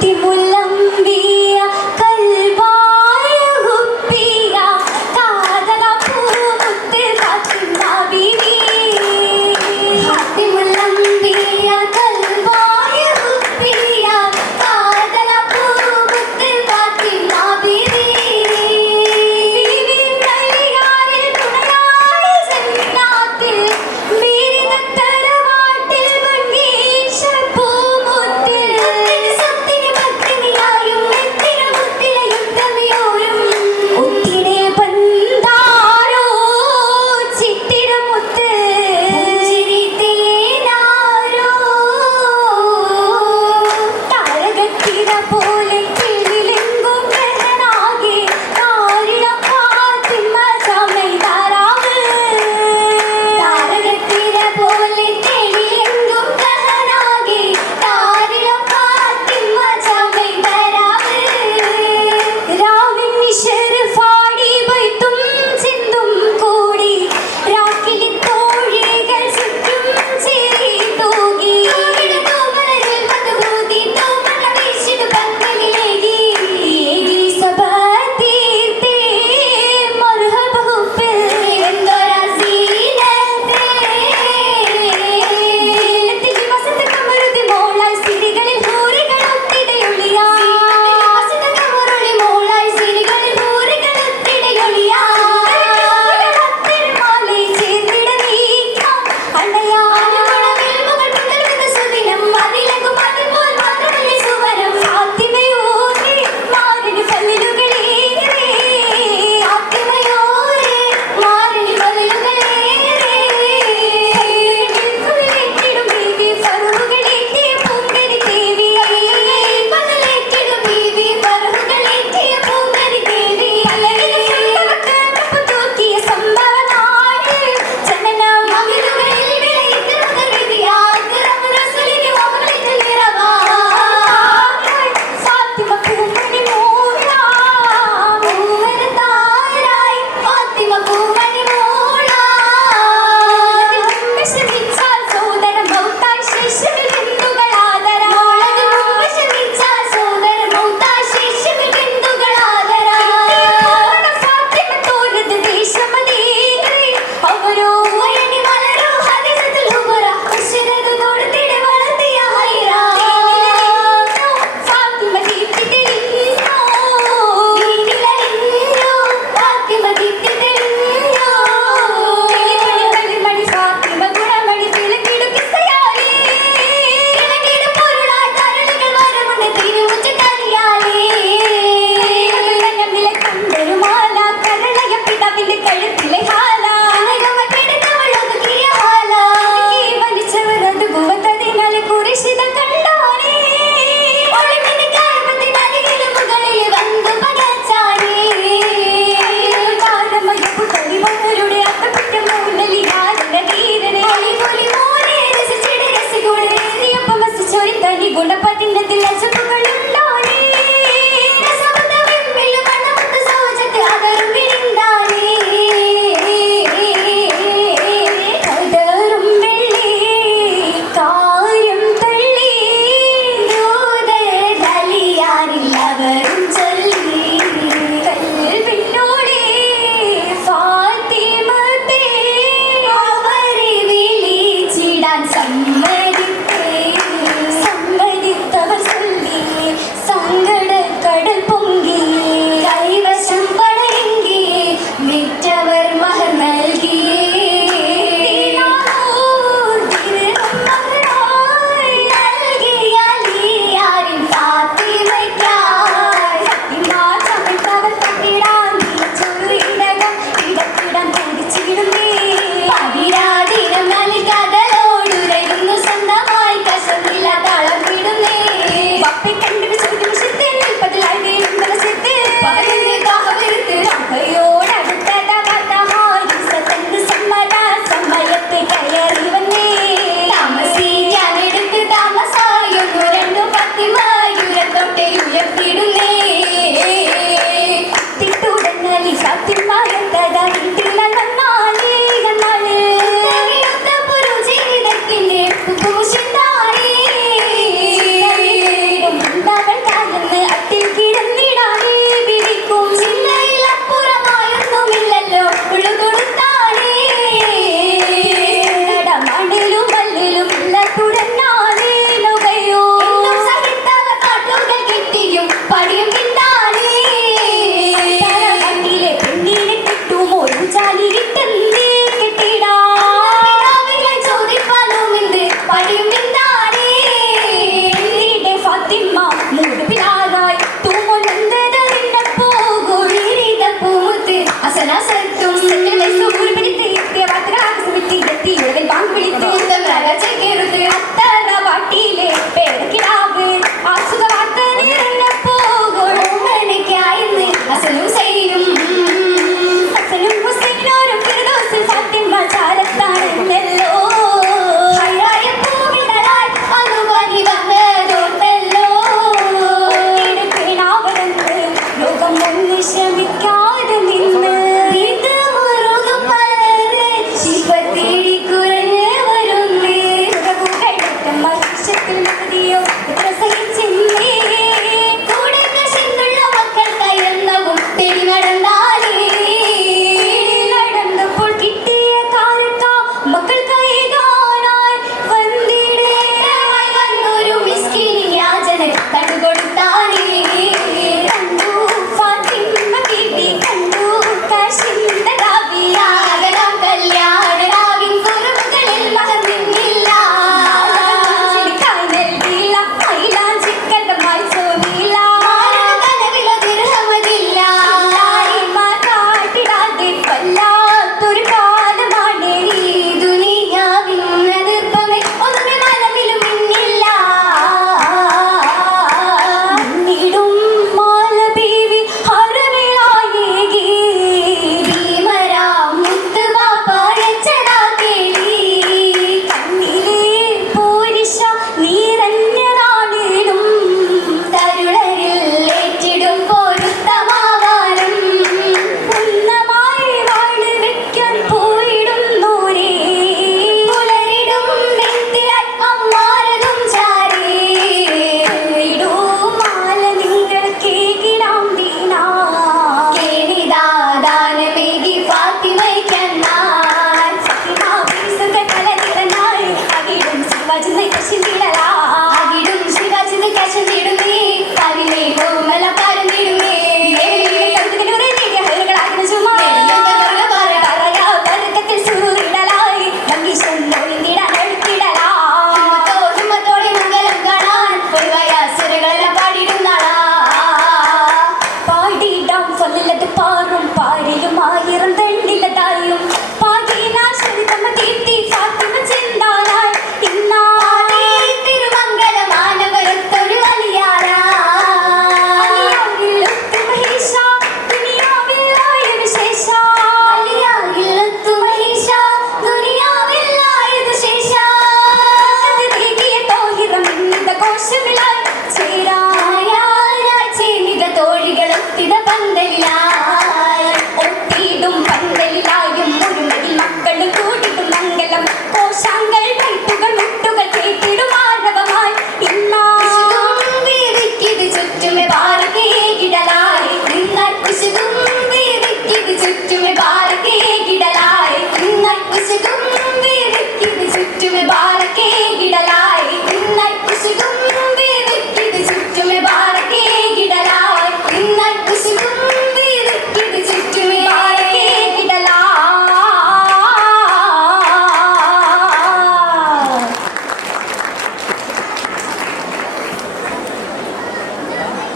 甜妹 യാതന move.